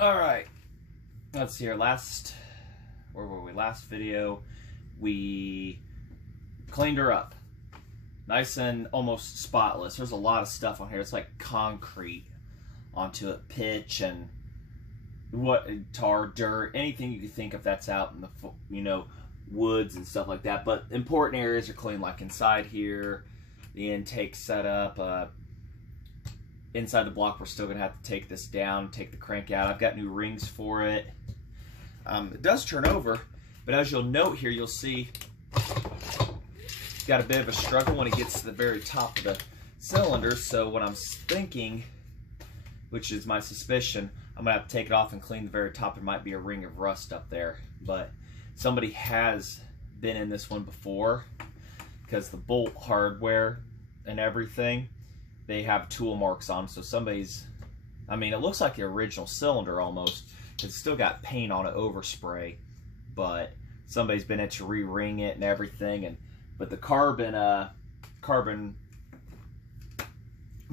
All right, let's see. Where were we? Last video, we cleaned her up, nice and almost spotless. There's a lot of stuff on here. It's like concrete onto it, pitch and tar, dirt, anything you can think of that's out in the woods and stuff like that. But important areas are clean, like inside here, the intake setup. Inside the block, we're still gonna have to take this down, take the crank out. I've got new rings for it. It does turn over, but as you'll note here, you'll see it's got a bit of a struggle when it gets to the very top of the cylinder. So what I'm thinking, which is my suspicion, I'm gonna have to take it off and clean the very top. There might be a ring of rust up there, but somebody has been in this one before because the bolt hardware and everything, they have tool marks on them. So somebody's, I mean, it looks like the original cylinder almost. It's still got paint on it, overspray, but somebody's been in to re-ring it and everything. But the carbon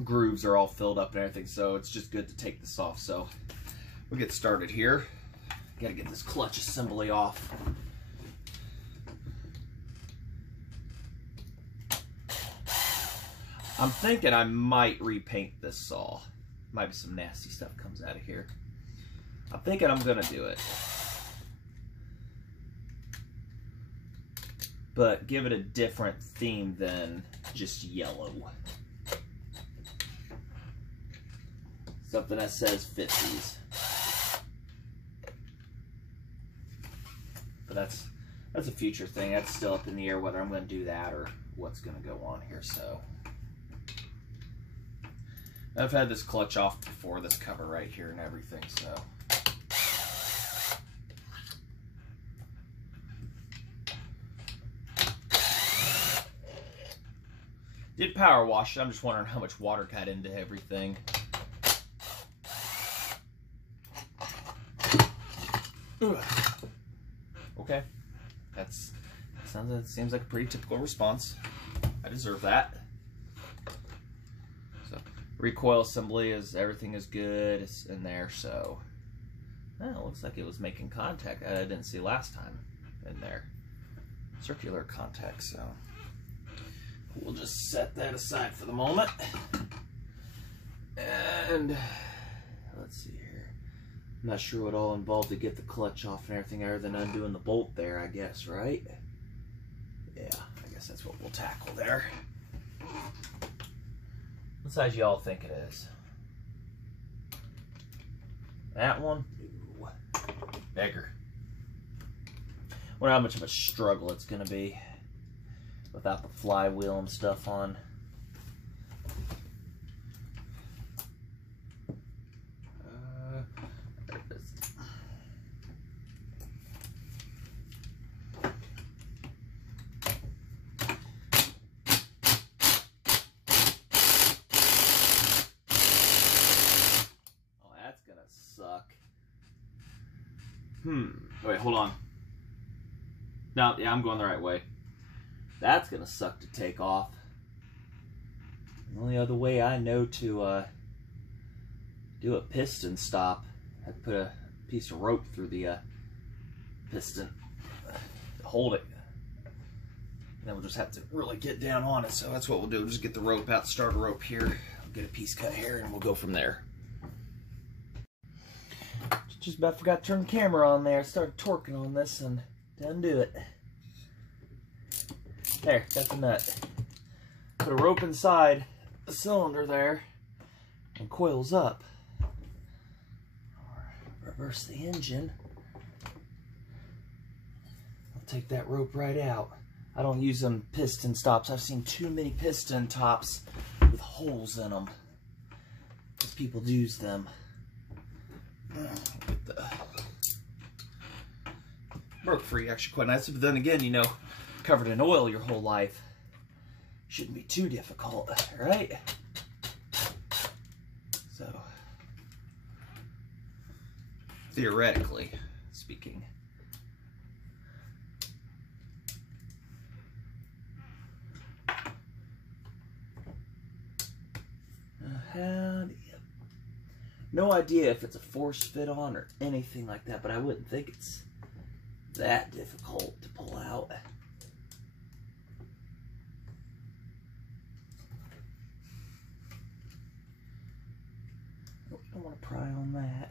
grooves are all filled up and everything, so it's just good to take this off. So we'll get started here. Got to get this clutch assembly off. I'm thinking I might repaint this saw. Might be some nasty stuff comes out of here. I'm thinking I'm gonna do it, but give it a different theme than just yellow. Something that says 50s. But that's a future thing. That's still up in the air whether I'm going to do that or what's going to go on here. So I've had this clutch off before, this cover right here and everything. So did power wash it. I'm just wondering how much water got into everything. Okay, seems like a pretty typical response. I deserve that. So recoil assembly everything is good. It's in there. So it looks like it was making contact. I didn't see last time in there. Circular contact. So we'll just set that aside for the moment. And let's see here. I'm not sure what all involved to get the clutch off and everything other than undoing the bolt there, I guess, right? Yeah, I guess that's what we'll tackle there. What size y'all think it is? That one? Ooh, bigger. Wonder how much of a struggle it's gonna be without the flywheel and stuff on. Wait, hold on. No, yeah, I'm going the right way. That's gonna suck to take off. The only other way I know to do a piston stop, I put a piece of rope through the piston to hold it. And then we'll just have to really get down on it. So that's what we'll do. We'll just get the rope out, start a rope here. I'll get a piece cut here, and we'll go from there. Just about forgot to turn the camera on there. Started torquing on this and didn't do it. There, got the nut. Put a rope inside the cylinder there and coils up. Reverse the engine. I'll take that rope right out. I don't use them piston stops. I've seen too many piston tops with holes in them because people use them. Broke free, actually quite nice, but then again, you know, covered in oil your whole life shouldn't be too difficult, right? So theoretically speaking. No idea if it's a force fit on or anything like that, but I wouldn't think it's that difficult to pull out. Oh, don't want to pry on that.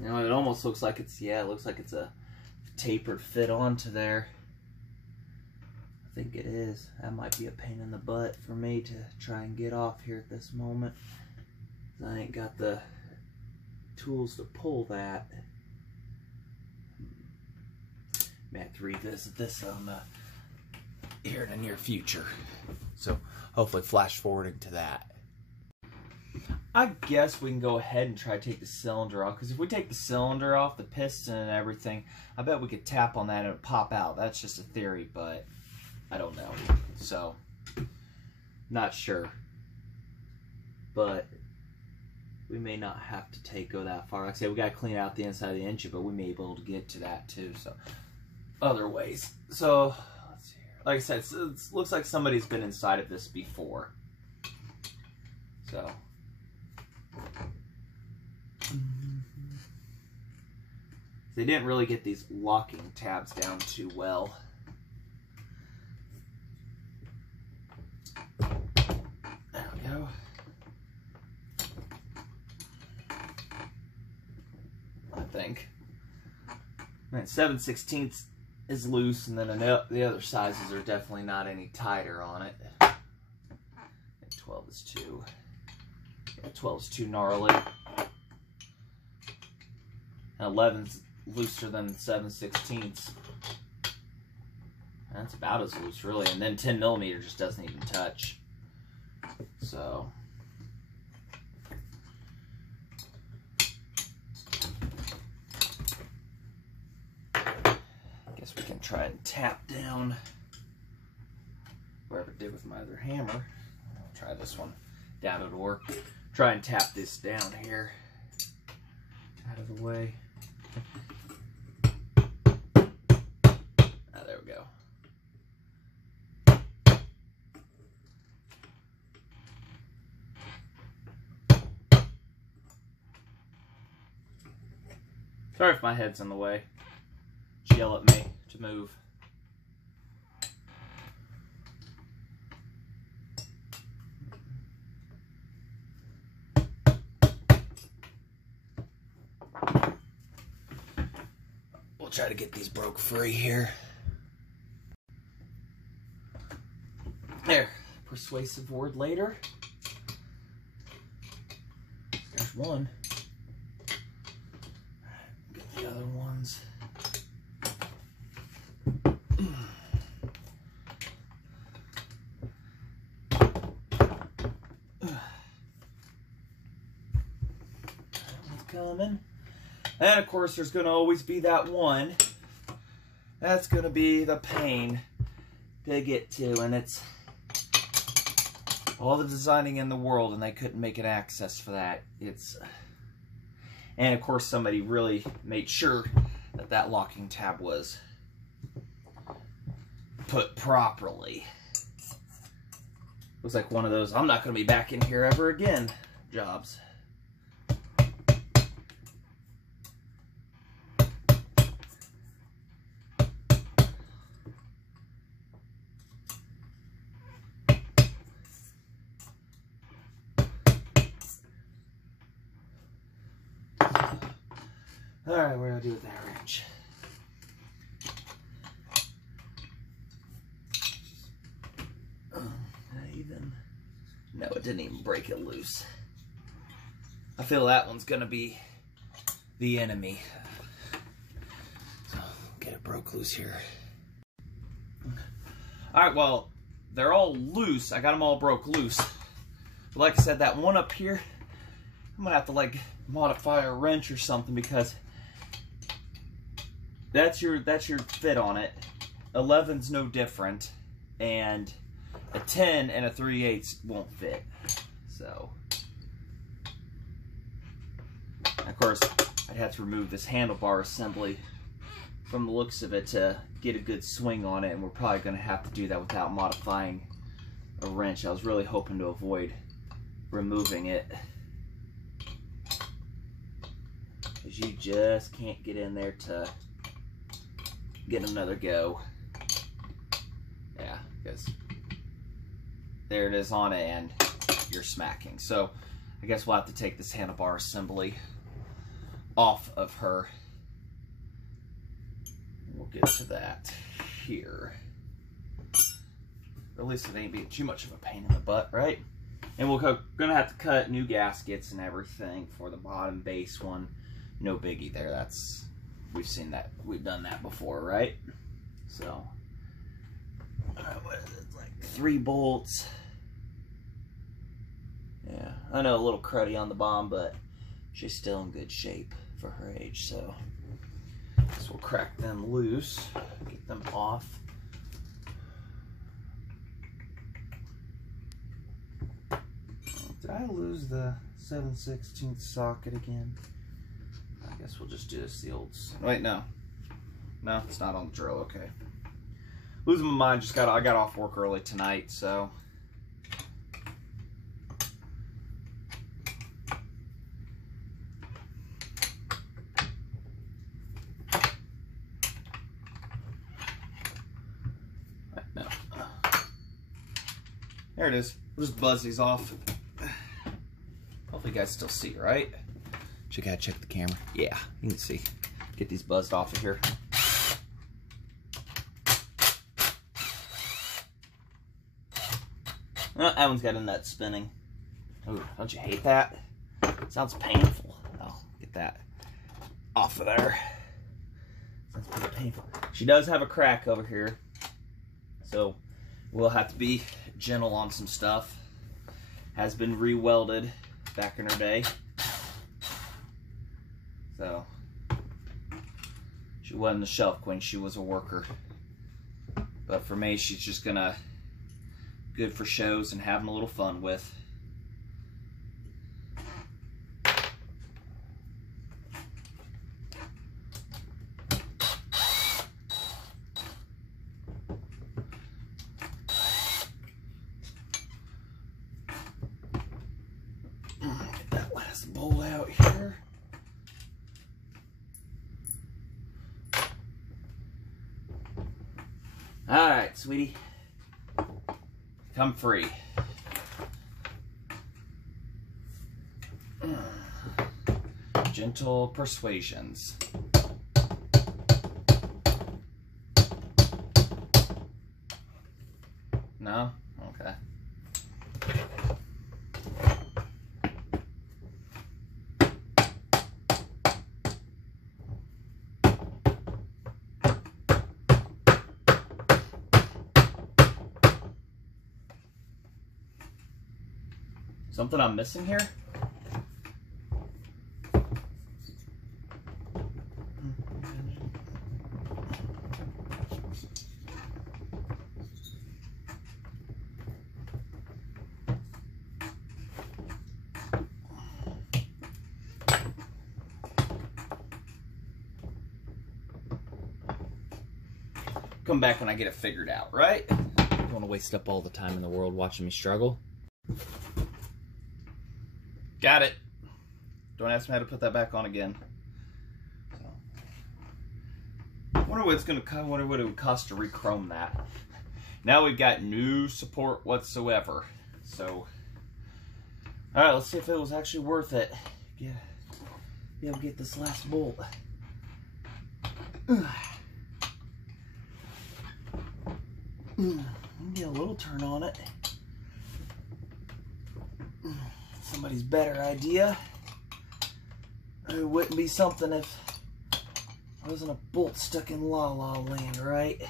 You know, it almost looks like it's, yeah, it looks like it's a tapered fit onto there. I think it is. That might be a pain in the butt for me to try and get off here at this moment. I ain't got the tools to pull that. May have to revisit this on here in the near future. So hopefully flash forwarding to that. I guess we can go ahead and try to take the cylinder off, because if we take the cylinder off, the piston and everything, I bet we could tap on that and it would pop out. That's just a theory, but I don't know. So, not sure. But we may not have to go that far. Like I said, we got to clean out the inside of the engine, but we may be able to get to that too. So, other ways. So, let's see here. Like I said, it looks like somebody's been inside of this before. So. They didn't really get these locking tabs down too well. There we go. I think. Right, 7/16 is loose, and then the other sizes are definitely not any tighter on it. I think 12 is too. Yeah, 12 is too gnarly. And 11's looser than 7/16. That's about as loose, really. And then 10mm just doesn't even touch. So. I guess we can try and tap down whatever I did with my other hammer. I'll try this one. Doubt it'll work. Try and tap this down here. Out of the way. Ah, there we go. Sorry if my head's in the way. Just yell at me to move. We'll try to get these broke free here. There. Persuasive word later. There's one. Get the other ones. That one's coming. And of course, there's going to always be that one. That's going to be the pain to get to, and it's all the designing in the world, and they couldn't make an access for that. And of course, somebody really made sure that that locking tab was put properly. Looks like one of those "I'm not going to be back in here ever again" jobs. Alright, what do I do with that wrench? No, it didn't even break it loose. I feel that one's gonna be the enemy. So, get it broke loose here. Alright, well, they're all loose. I got them all broke loose. But like I said, that one up here, I'm gonna have to like modify a wrench or something, because that's your fit on it. 11's no different, and a 10 and a 3/8 won't fit. So, of course, I'd have to remove this handlebar assembly from the looks of it to get a good swing on it, and we're probably going to have to do that without modifying a wrench. I was really hoping to avoid removing it, because you just can't get in there to get another go. Yeah, because there it is on it, and you're smacking. So I guess we'll have to take this handlebar assembly off of her. We'll get to that here. Or at least it ain't being too much of a pain in the butt, right? And we're gonna have to cut new gaskets and everything for the bottom base one. No biggie there. That's, we've seen that, we've done that before, right? So, what is it, like 3 bolts? Yeah, I know a little cruddy on the bottom, but she's still in good shape for her age. So, we'll crack them loose, get them off. Did I lose the 7/16 socket again? I guess we'll just do this the old. Wait, no, it's not on the drill. Okay, losing my mind. I got off work early tonight, so. No. There it is. We'll just buzz these off. Hopefully you guys still see, right? You gotta check the camera. Yeah, you can see. Get these buzzed off of here. Oh, that one's got a nut spinning. Ooh, don't you hate that? Sounds painful. Oh, get that off of there. Sounds pretty painful. She does have a crack over here, so we'll have to be gentle on some stuff. Has been re-welded back in her day. So, she wasn't a shelf queen, she was a worker. But for me, she's just gonna, good for shows and having a little fun with. Get that last bolt out here. All right, sweetie, come free. Gentle persuasions. No? Okay. Something I'm missing here? Come back when I get it figured out, right? I don't want to waste up all the time in the world watching me struggle. Got it. Don't ask me how to put that back on again. I wonder what it's gonna cost. Wonder what it would cost to re-chrome that. Now we've got no support whatsoever. So, all right, let's see if it was actually worth it. Yeah, be able to get this last bolt. Get a little turn on it. Somebody's better idea. It wouldn't be something if I wasn't a bolt stuck in La La Land, right?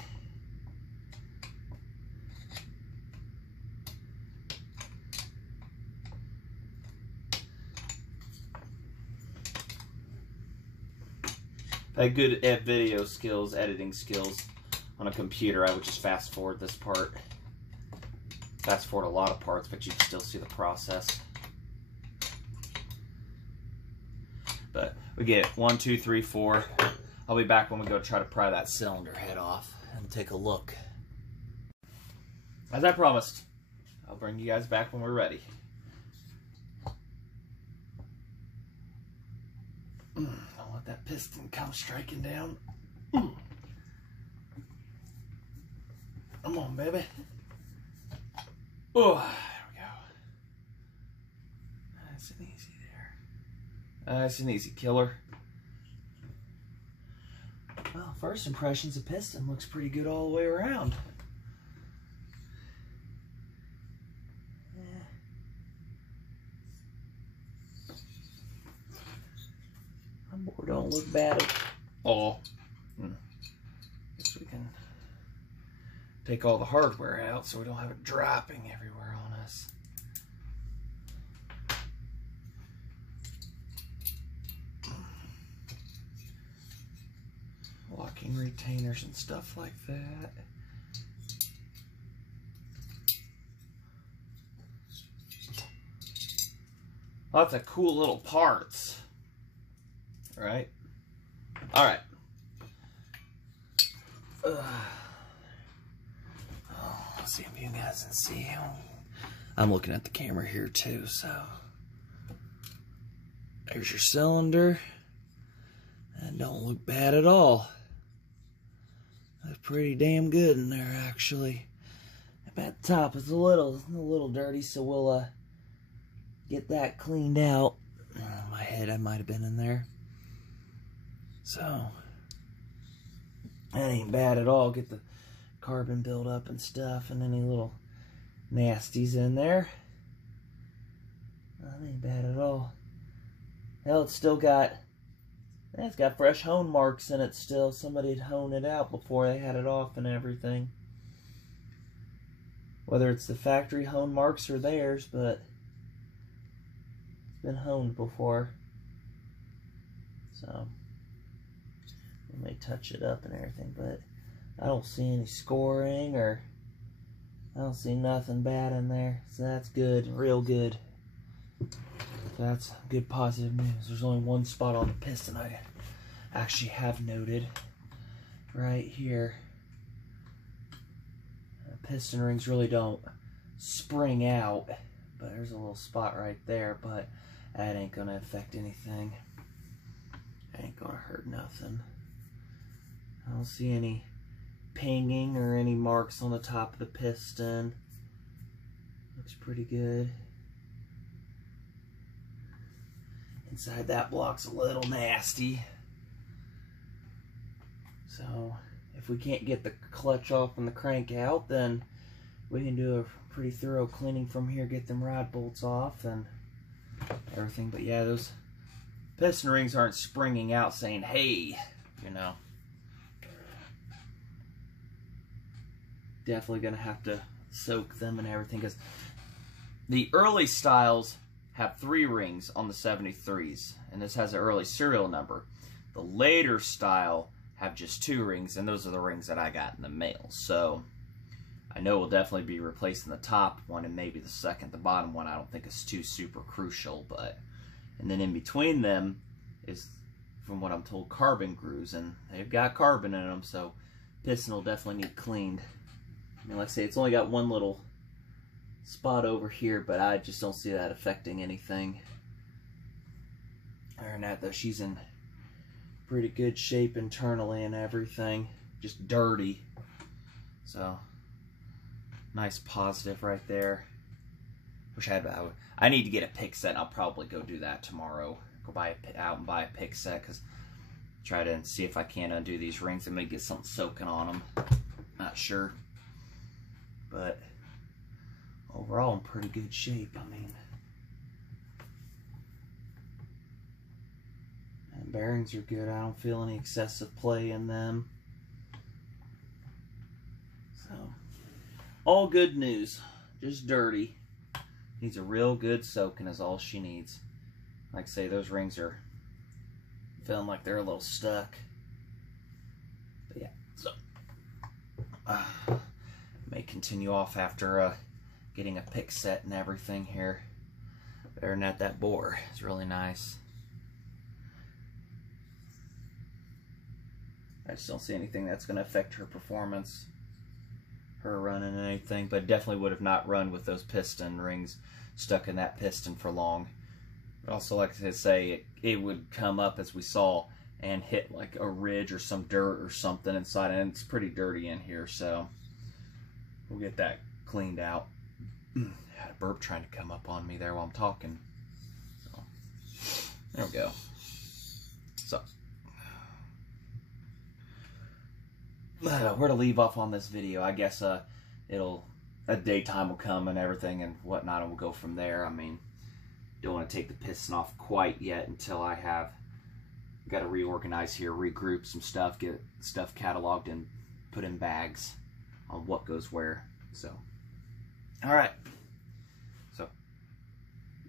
If I had good video skills, editing skills on a computer, I would just fast forward this part. Fast forward a lot of parts, but you can still see the process. But we get 1, 2, 3, 4. I'll be back when we go try to pry that cylinder head off. and take a look. As I promised, I'll bring you guys back when we're ready. Don't let that piston come striking down. Come on, baby. Oh, there we go. Nice and easy there. Nice and easy, killer. Well, first impressions, the piston looks pretty good all the way around. Board don't look bad at all. Guess we can take all the hardware out so we don't have it dropping everywhere on us. Locking retainers and stuff like that. Lots of cool little parts. Right? All right. Let's see if you guys can see. I'm looking at the camera here too, so. There's your cylinder. That don't look bad at all. That's pretty damn good in there, actually. At the top is a little dirty, so we'll get that cleaned out. My head, I might have been in there. So, that ain't bad at all. Get the carbon buildup and stuff and any little nasties in there. That ain't bad at all. Hell, it's still got, it's got fresh hone marks in it still. Somebody had honed it out before they had it off and everything. Whether it's the factory hone marks or theirs, but it's been honed before. So, we may touch it up and everything, but I don't see any scoring or I don't see nothing bad in there. So that's good, real good. So that's good positive news. There's only one spot on the piston I actually have noted right here. The piston rings really don't spring out, but there's a little spot right there, but that ain't gonna affect anything. Ain't gonna hurt nothing. I don't see any pinging or any marks on the top of the piston. Looks pretty good. Inside that block's a little nasty. So if we can't get the clutch off and the crank out, then we can do a pretty thorough cleaning from here, get them rod bolts off and everything. But yeah, those piston rings aren't springing out saying, hey, you know. Definitely gonna have to soak them and everything, because the early styles have 3 rings on the 73s, and this has an early serial number. The later style have just 2 rings, and those are the rings that I got in the mail. So I know we'll definitely be replacing the top one and maybe the second. The bottom one I don't think is too super crucial, but and then in between them is, from what I'm told, carbon grooves, and they've got carbon in them, so piston will definitely need cleaned. I mean, like I say, it's only got one little spot over here, but I just don't see that affecting anything. Other than that, though, she's in pretty good shape internally and everything. Just dirty. So, nice positive right there. Wish I need to get a pick set. I'll probably go do that tomorrow. Go out and buy a pick set, because try to see if I can undo these rings and maybe get something soaking on them. Not sure. But overall, in pretty good shape. I mean, and bearings are good. I don't feel any excessive play in them. So, all good news. Just dirty. Needs a real good soaking is all she needs. Like I say, those rings are feeling like they're a little stuck. But yeah, so may continue off after getting a pick set and everything here. Better than that bore is really nice. I just don't see anything that's going to affect her performance, her running and anything, but definitely would have not run with those piston rings stuck in that piston for long. But also, like I say, it would come up, as we saw, and hit like a ridge or some dirt or something inside, and it's pretty dirty in here, so we'll get that cleaned out. Had a burp trying to come up on me there while I'm talking. So, there we go. So, where to leave off on this video? I guess a daytime will come and everything and whatnot, and we'll go from there. I mean, don't want to take the piston off quite yet until I have got to reorganize here, regroup some stuff, get stuff cataloged and put in bags on what goes where. So, all right. So,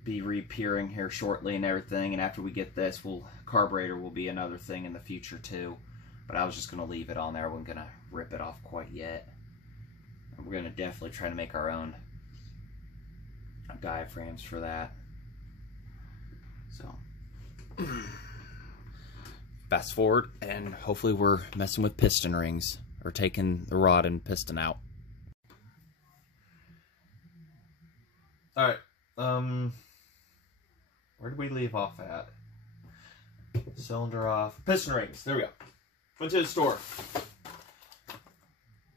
be reappearing here shortly and everything. And after we get this, carburetor will be another thing in the future too. But I was just going to leave it on there. I wasn't going to rip it off quite yet. And we're going to definitely try to make our own diaphragms for that. So, fast forward, and hopefully we're messing with piston rings or taking the rod and piston out. All right. Where did we leave off at? Cylinder off. Piston rings. There we go. Went to the store.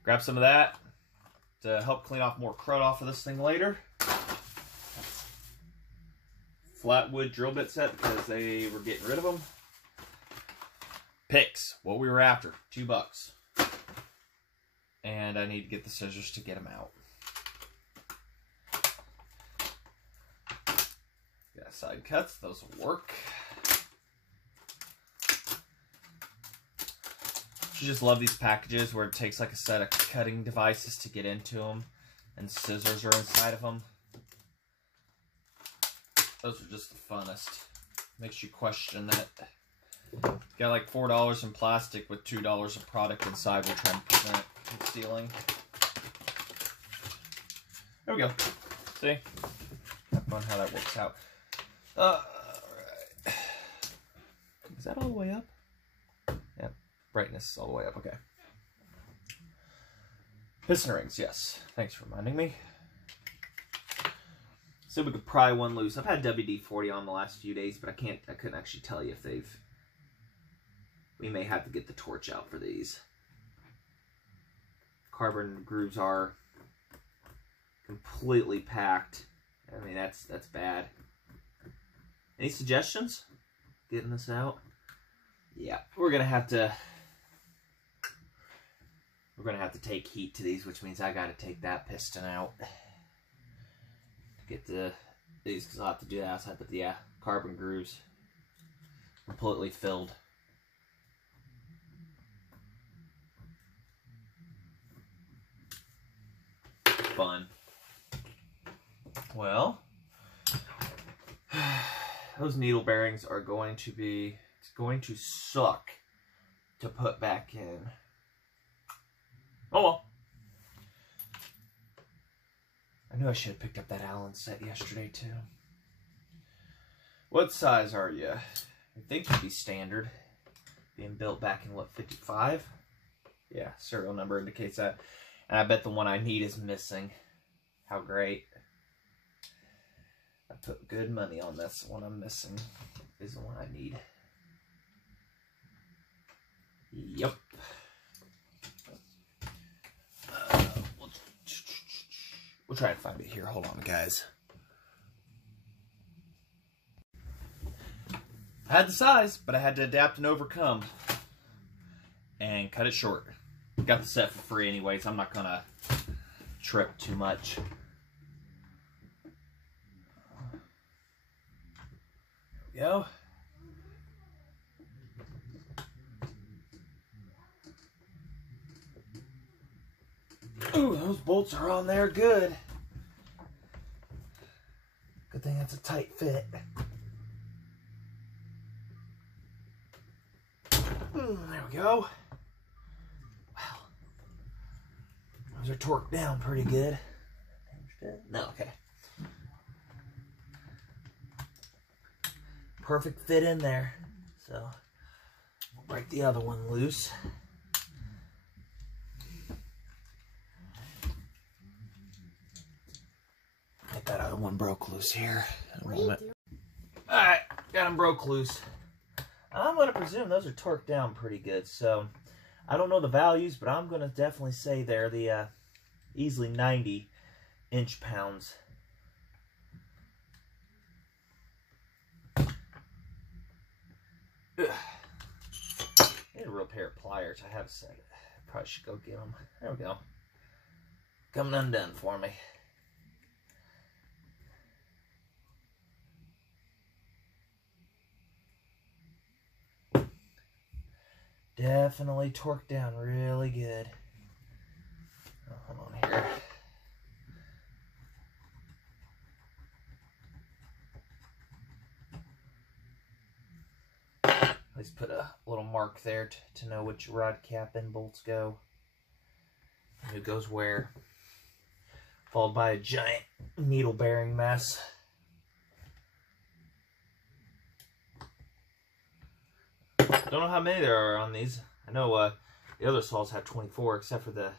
Grab some of that to help clean off more crud off of this thing later. Flatwood drill bit set because they were getting rid of them. Picks, what we were after, $2. And I need to get the scissors to get them out. Got side cuts, those will work. You just love these packages where it takes like a set of cutting devices to get into them, and scissors are inside of them. Those are just the funnest. Makes you question that. Got like $4 in plastic with $2 of product inside. We're trying to prevent concealing. There we go. See? Have fun how that works out. Alright. Is that all the way up? Yeah. Brightness is all the way up. Okay. Piston rings, yes. Thanks for reminding me. So we could pry one loose. I've had WD-40 on the last few days, but I couldn't actually tell you if they've... We may have to get the torch out for these. Carbon grooves are completely packed. I mean, that's bad. Any suggestions? Getting this out? Yeah, we're gonna have to take heat to these, which means I gotta take that piston out. Get these, because I'll have to do that outside, but yeah, carbon grooves completely filled. Fun. Well, those needle bearings are going to be, it's going to suck to put back in. Oh well. I knew I should have picked up that Allen set yesterday too. What size are you? I think you'd be standard. Being built back in what, 55? Yeah, serial number indicates that. And I bet the one I need is missing. How great. I put good money on this. The one I'm missing is the one I need. Yep. We'll try to find it here. Hold on, guys. I had the size, but I had to adapt and overcome and cut it short. Got the set for free anyways. I'm not gonna trip too much. There we go. Ooh, those bolts are on there good. Good thing that's a tight fit. There we go. Wow. Those are torqued down pretty good. No, okay. Perfect fit in there. So, break the other one loose. one broke loose here in a moment. Alright, got them broke loose. I'm going to presume those are torqued down pretty good, so I don't know the values, but I'm going to definitely say they're the easily 90 inch-pounds. Need a real pair of pliers. I have a set. Probably should go get them. There we go. Coming undone for me. Definitely torqued down really good. Oh, hold on here. Let's put a little mark there to know which rod cap and bolts go. And who goes where. Followed by a giant needle bearing mess. Don't know how many there are on these. I know the other saws have 24, except for the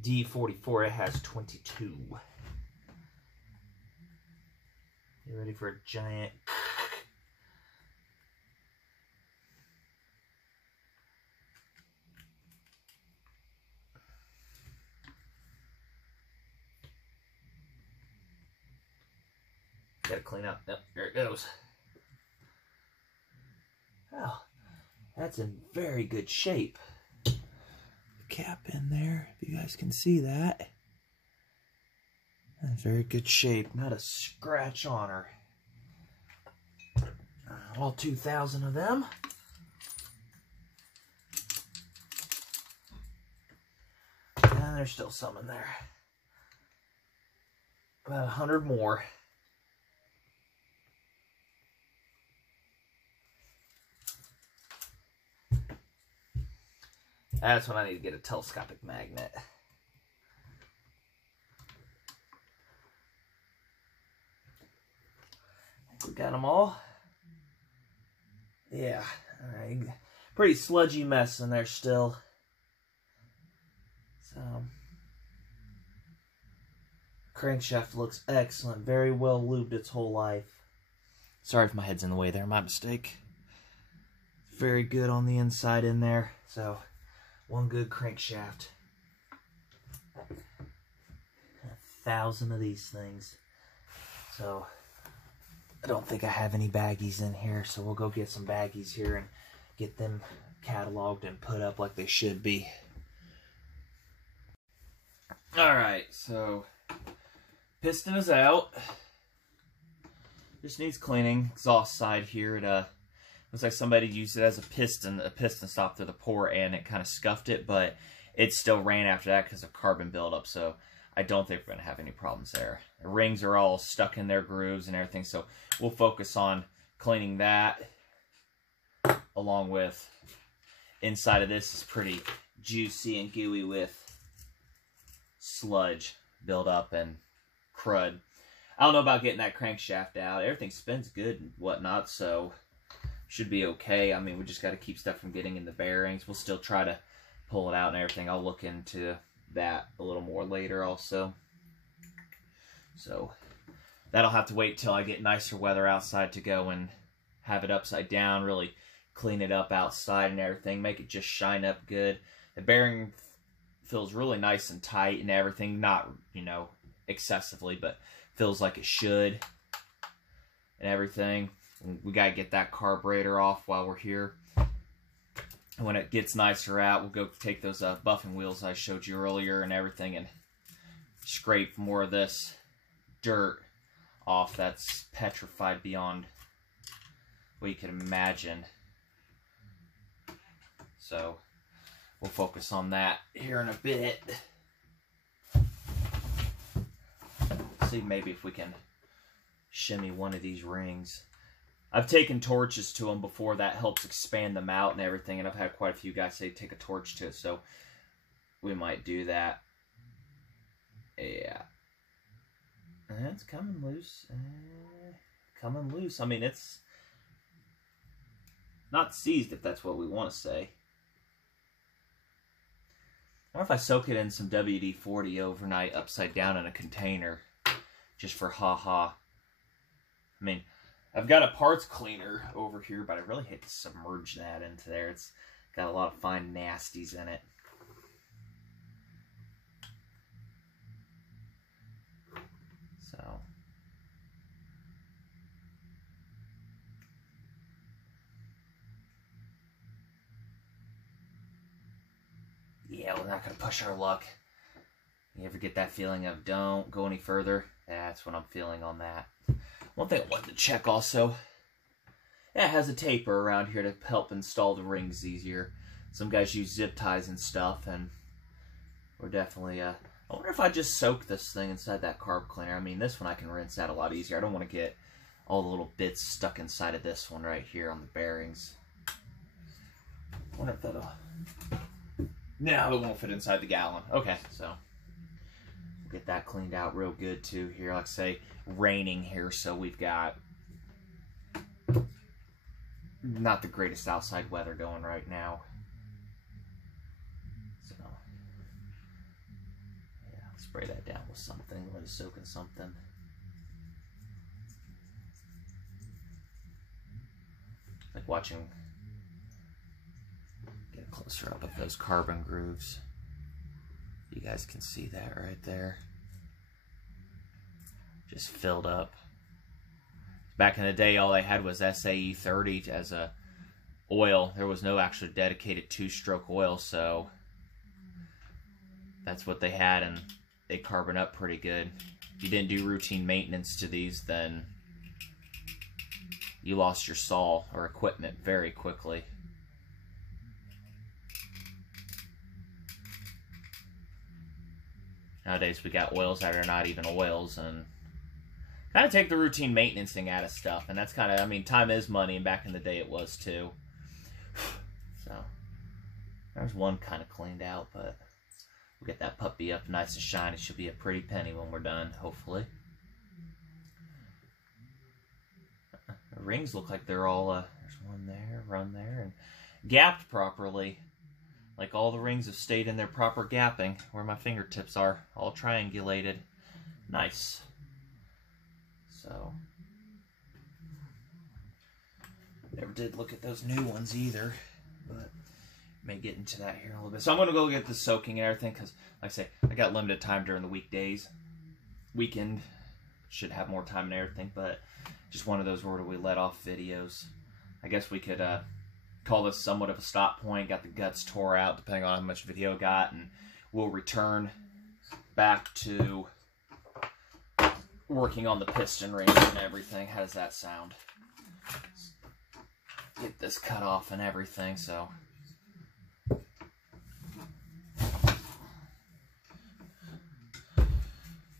D44, it has 22. You ready for a giant... Gotta clean up. Yep, there it goes. Well, that's in very good shape. The cap in there, if you guys can see that. That's very good shape. Not a scratch on her. All 2,000 of them. And there's still some in there. About 100 more. That's when I need to get a telescopic magnet. We got them all. Yeah, all right. Pretty sludgy mess in there still. So, crankshaft looks excellent. Very well lubed its whole life. Sorry if my head's in the way there. My mistake. Very good on the inside in there. So, one good crankshaft. 1,000 of these things. So, I don't think I have any baggies in here, so we'll go get some baggies here and get them cataloged and put up like they should be. Alright, so piston is out. Just needs cleaning. Exhaust side here, it looks like somebody used it as a piston stop through the port, and it kind of scuffed it, but it still ran after that because of carbon buildup, so I don't think we're going to have any problems there. The rings are all stuck in their grooves and everything, so we'll focus on cleaning that, along with inside of this is pretty juicy and gooey with sludge buildup and crud. I don't know about getting that crankshaft out. Everything spins good and whatnot, so should be okay. I mean, we just got to keep stuff from getting in the bearings. We'll still try to pull it out and everything. I'll look into that a little more later also. So that'll have to wait till I get nicer weather outside to go and have it upside down, really clean it up outside and everything, make it just shine up good. The bearing feels really nice and tight and everything, not, you know, excessively, but feels like it should and everything. We got to get that carburetor off while we're here. And when it gets nicer out, we'll go take those buffing wheels I showed you earlier and everything and scrape more of this dirt off that's petrified beyond what you can imagine. So we'll focus on that here in a bit. See maybe if we can shimmy one of these rings. I've taken torches to them before. That helps expand them out and everything, and I've had quite a few guys say take a torch to it, so we might do that. Yeah. And it's coming loose. Coming loose. I mean, it's not seized, if that's what we want to say. I wonder if I soak it in some WD-40 overnight upside down in a container. just for ha-ha. I mean, I've got a parts cleaner over here, but I really hate to submerge that into there. It's got a lot of fine nasties in it. So, yeah, we're not going to push our luck. You ever get that feeling of don't go any further? That's what I'm feeling on that. One thing I wanted to check also, it has a taper around here to help install the rings easier. Some guys use zip ties and stuff, and we're definitely, I wonder if I just soak this thing inside that carb cleaner. I mean, this one I can rinse out a lot easier. I don't want to get all the little bits stuck inside of this one right here on the bearings. I wonder if that'll... No, it won't fit inside the gallon. Okay, so we'll get that cleaned out real good too here. Like I say, raining here, so we've got not the greatest outside weather going right now. So yeah, spray that down with something. Let it soak in something. Like watching, get a closer up of those carbon grooves. You guys can see that right there. Just filled up. Back in the day, all they had was SAE 30 as a oil. There was no actually dedicated two-stroke oil, so that's what they had, and they carbon up pretty good. If you didn't do routine maintenance to these, then you lost your saw or equipment very quickly. Nowadays, we got oils that are not even oils, and kind of take the routine maintenance thing out of stuff. And that's kind of, I mean, time is money, and back in the day it was too. So, there's one kind of cleaned out, but we'll get that puppy up nice and shiny. She'll be a pretty penny when we're done, hopefully. The rings look like they're all, there's one there, run there, and gapped properly. Like all the rings have stayed in their proper gapping, where my fingertips are, all triangulated. Nice. So, never did look at those new ones either, but may get into that here in a little bit. So I'm going to go get the soaking and everything, because, like I say, I got limited time during the weekdays. Weekend, should have more time and everything, but just one of those where we let off videos. I guess we could call this somewhat of a stop point. Got the guts tore out, depending on how much video I got, and we'll return back to working on the piston ring and everything. How does that sound? Get this cut off and everything, so.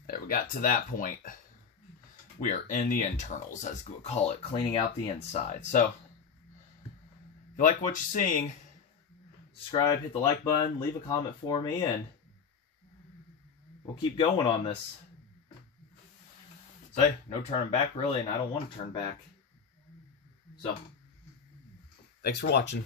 There, we got to that point. We are in the internals, as we'll call it, cleaning out the inside. So, if you like what you're seeing, subscribe, hit the like button, leave a comment for me, and we'll keep going on this. So, no turning back, really, and I don't want to turn back. So, thanks for watching.